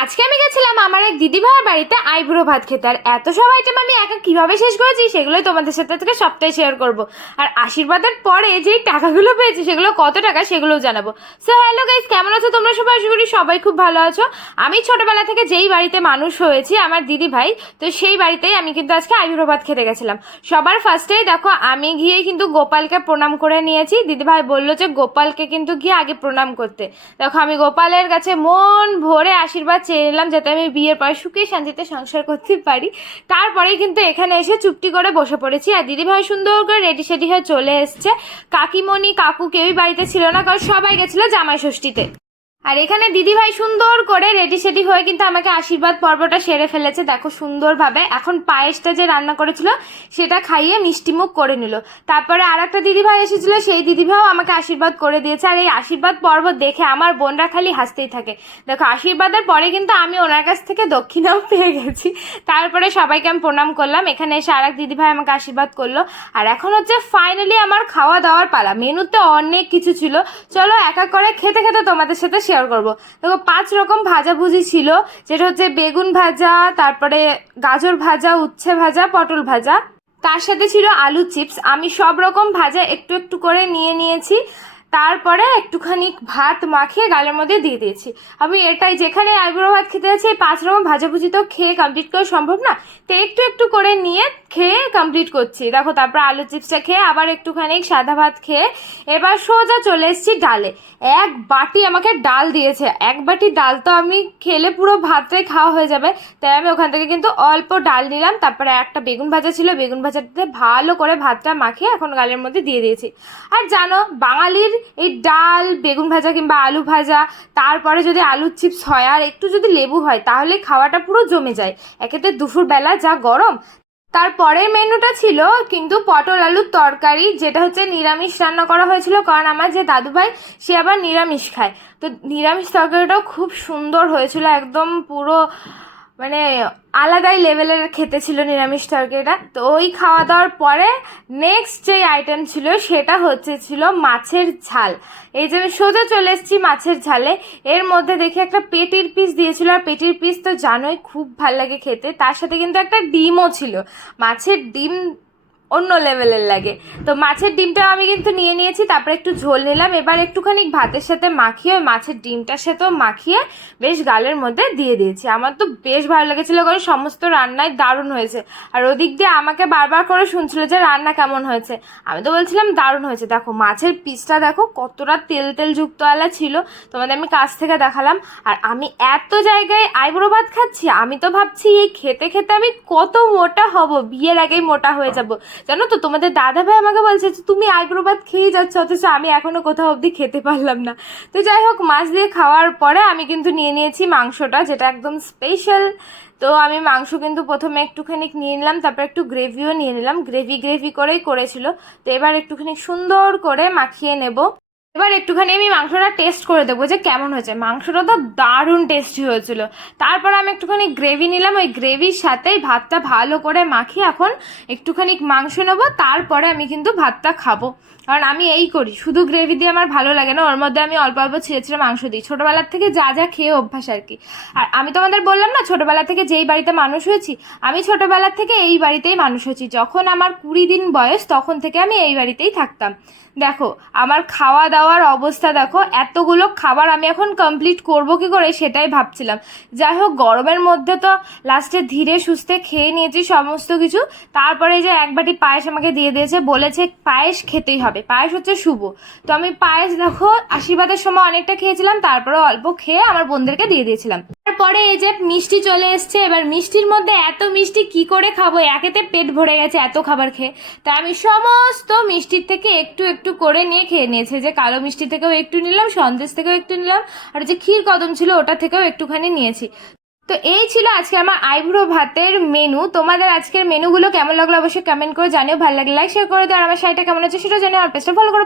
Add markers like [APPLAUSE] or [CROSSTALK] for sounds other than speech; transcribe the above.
আজকে আমি গেছিলাম আমার এক দিদি ভাইয়ের বাড়িতে আইবুড়ো ভাত খেতে। আর এত সব আইটেম আমি একা কীভাবে শেষ করেছি সেগুলোই তোমাদের সাথে থেকে সবটাই শেয়ার করব। আর আশীর্বাদের পরে যেই টাকাগুলো পেয়েছি সেগুলো কত টাকা সেগুলোও জানাব। সো হ্যালো গাইস কেমন আছো তোমরা? সবাই আশা করি সবাই খুব ভালো আছো। আমি ছোটবেলা থেকে যেই বাড়িতে মানুষ হয়েছি, আমার দিদি ভাই তো সেই বাড়িতেই আমি কিন্তু আজকে আইবুড়ো ভাত খেতে গেছিলাম। সবার ফার্স্টেই দেখো, আমি গিয়ে কিন্তু গোপালকে প্রণাম করে নিয়েছি। দিদি ভাই বলল যে, গোপালকে কিন্তু গিয়ে আগে প্রণাম করতে। দেখো, আমি গোপালের কাছে মন ভরে আশীর্বাদ চেয়ে নিলাম যাতে আমি বিয়ের পরে সুখে শান্তিতে সংসার করতে পারি। তারপরেই কিন্তু এখানে এসে চুপটি করে বসে পড়েছি আর দিদিভাই সুন্দর করে রেডি সেডি হয়ে চলে এসছে। কাকিমণি, কাকু কেউই বাড়িতে ছিল না কারণ সবাই গেছিল জামাই ষষ্ঠীতে আর এখানে দিদি ভাই সুন্দর করে রেডি সেডি হয়ে কিন্তু আমাকে আশীর্বাদ পর্বটা সেরে ফেলেছে, দেখো সুন্দরভাবে। এখন পায়েসটা যে রান্না করেছিল, সেটা খাইয়ে মিষ্টিমুখ করে নিল। তারপরে আর একটা দিদি ভাই এসেছিল, সেই দিদি ভাইও আমাকে আশীর্বাদ করে দিয়েছে। আর এই আশীর্বাদ পর্ব দেখে আমার বোনরা খালি হাসতেই থাকে। দেখো, আশীর্বাদের পরে কিন্তু আমি ওনার কাছ থেকে দক্ষিণাও [LAUGHS] পেয়ে গেছি। তারপরে সবাইকে আমি প্রণাম করলাম। এখানে এসে আর এক দিদি ভাই আমাকে আশীর্বাদ করল। আর এখন হচ্ছে ফাইনালি আমার খাওয়া দাওয়ার পালা। মেনুতে অনেক কিছু ছিল। চলো এক এক করে খেতে খেতে তোমাদের সাথে শেয়ার করব। দেখো, পাঁচ রকম ভাজাভুজি ছিল। যেটা হচ্ছে বেগুন ভাজা, তারপরে গাজর ভাজা, উচ্ছে ভাজা, পটল ভাজা। তার সাথে ছিল আলু চিপস। আমি সব রকম ভাজা একটু একটু করে নিয়ে নিয়েছি। তারপরে একটুখানি ভাত মাখিয়ে গালের মধ্যে দিয়ে দিয়েছি। আমি এটাই যেখানে আইবুড়ো ভাত খেতে যাচ্ছি পাঁচ রকম ভাজাভুজি তো খেয়ে কমপ্লিট করা সম্ভব না। তো একটু একটু করে নিয়ে খেয়ে কমপ্লিট করছি। দেখো, তারপর আলু চিপসটা খেয়ে আবার একটুখানি সাদা ভাত খেয়ে এবার সোজা চলে এসেছি ডালে। এক বাটি আমাকে ডাল দিয়েছে। এক বাটি ডাল তো আমি খেলে পুরো ভাতটাই খাওয়া হয়ে যাবে। তাই আমি ওখান থেকে কিন্তু অল্প ডাল নিলাম। তারপরে একটা বেগুন ভাজা ছিল, বেগুন ভাজাটাতে ভালো করে ভাতটা মাখিয়ে এখন গালের মধ্যে দিয়ে দিয়েছি। আর জানো, বাঙালির এই ডাল, বেগুন ভাজা কিংবা আলু ভাজা, তারপরে যদি আলুর চিপস হয় আর একটু যদি লেবু হয়, তাহলে খাওয়াটা পুরো জমে যায়। একেতে দুপুরবেলা যা গরম। তারপরের মেনুটা ছিল কিন্তু পটল আলুর তরকারি, যেটা হচ্ছে নিরামিষ রান্না করা হয়েছিল, কারণ আমার যে দাদু ভাই সে আবার নিরামিষ খায়। তো নিরামিষ তরকারিটাও খুব সুন্দর হয়েছিল, একদম পুরো মানে আলাদাই লেভেলের খেতে ছিল নিরামিষ তরকারিটা। তো ওই খাওয়া দাওয়ার পরে নেক্সট যে আইটেম ছিল সেটা হচ্ছে ছিল মাছের ঝাল। এই যে আমি সোজা চলে এসেছি মাছের ঝালে। এর মধ্যে দেখি একটা পেটির পিস দিয়েছিল। আর পেটির পিস তো জানোই, খুব ভালো লাগে খেতে। তার সাথে কিন্তু একটা ডিমও ছিল। মাছের ডিম অন্য লেভেলের লাগে। তো মাছের ডিমটা আমি কিন্তু নিয়ে নিয়েছি, তারপরে একটু ঝোল নিলাম। এবার একটুখানি ভাতের সাথে মাখিয়ে, ওই মাছের ডিমটার সাথেও মাখিয়ে বেশ গালের মধ্যে দিয়ে দিয়েছি। আমার তো বেশ ভালো লেগেছিলো, কারণ সমস্ত রান্নায় দারুণ হয়েছে। আর ওদিক দিয়ে আমাকে বারবার করে শুনছিল যে রান্না কেমন হয়েছে। আমি তো বলছিলাম, দারুণ হয়েছে। দেখো, মাছের পিসটা দেখো, কতটা তেল তেল যুক্ত আলা ছিল। তোমাদের আমি কাছ থেকে দেখালাম। আর আমি এত জায়গায় আইবুড়ো ভাত খাচ্ছি, আমি তো ভাবছি এই খেতে খেতে আমি কত মোটা হব। বিয়ের আগেই মোটা হয়ে যাব। জানো তো, তোমাদের দাদা ভাই আমাকে বলছে যে, তুমি আইব্রো ভাত খেয়েই যাচ্ছ, অথচ আমি এখনও কোথাও অবধি খেতে পারলাম না। তো যাই হোক, মাছ দিয়ে খাওয়ার পরে আমি কিন্তু নিয়ে নিয়েছি মাংসটা, যেটা একদম স্পেশাল তো আমি মাংস কিন্তু প্রথমে একটুখানি নিয়ে নিলাম, তারপর একটু গ্রেভিও নিয়ে নিলাম। গ্রেভি গ্রেভি করেই করেছিল। তো এবার একটুখানি সুন্দর করে মাখিয়ে নেব। এবার একটুখানি আমি মাংসটা টেস্ট করে দেবো যে কেমন হয়েছে। মাংসটা তো দারুণ টেস্টি হয়েছিল। তারপর আমি একটুখানি গ্রেভি নিলাম, ওই গ্রেভির সাথেই ভাতটা ভালো করে মাখিয়ে এখন একটুখানি মাংস নেব, তারপরে আমি কিন্তু ভাতটা খাব। কারণ আমি এই করি, শুধু গ্রেভি দিয়ে আমার ভালো লাগে না, ওর মধ্যে আমি অল্প অল্প ছিঁড়ে ছিঁড়ে মাংস দিই। ছোটোবেলার থেকে যা যা খেয়ে অভ্যাস আর কি। আর আমি তোমাদের বললাম না, ছোটোবেলা থেকে যেই বাড়িতে মানুষ হয়েছি, আমি ছোটোবেলার থেকে এই বাড়িতেই মানুষ হয়েছি। যখন আমার কুড়ি দিন বয়স, তখন থেকে আমি এই বাড়িতেই থাকতাম। দেখো, আমার খাওয়া দাওয়ার অবস্থা দেখো, এতগুলো খাবার আমি এখন কমপ্লিট করব কি করে সেটাই ভাবছিলাম। যাই হোক, গরমের মধ্যে তো লাস্টে ধীরে সুস্থে খেয়ে নিয়েছি সমস্ত কিছু। তারপরে যে এক বাটি পায়েস আমাকে দিয়ে দিয়েছে, বলেছে পায়েস খেতেই হবে। পায়েস হচ্ছে শুভ। তো আমি পায়েস দেখো, আশীর্বাদের সময় অনেকটা খেয়েছিলাম তারপরে অল্প খেয়ে আমার বোনদেরকে দিয়ে দিয়েছিলাম। তারপরে এই যে মিষ্টি চলে এসছে, এবার মিষ্টির মধ্যে এত মিষ্টি কি করে খাব? একেতে পেট ভরে গেছে এত খাবার খেয়ে। তাই আমি সমস্ত মিষ্টির থেকে একটু একটু করে নিয়ে খেয়ে নিয়েছে, যে কালো মিষ্টি থেকেও একটু নিলাম, সন্দেশ থেকেও একটু নিলাম, আর যে ক্ষীর কদম ছিল ওটা থেকেও একটুখানি নিয়েছি। তো এই ছিল আজকে আমার আইব্রো ভাতের মেনু। তোমাদের আজকের মেনুগুলো কেমন লাগল অবশ্যই কমেন্ট করে জানিও, ভালো লাগলে লাইক শেয়ার করে দাও, আর আমার শাড়িটা কেমন হচ্ছে সেটা জানিও, আর পেজটা ফলো করো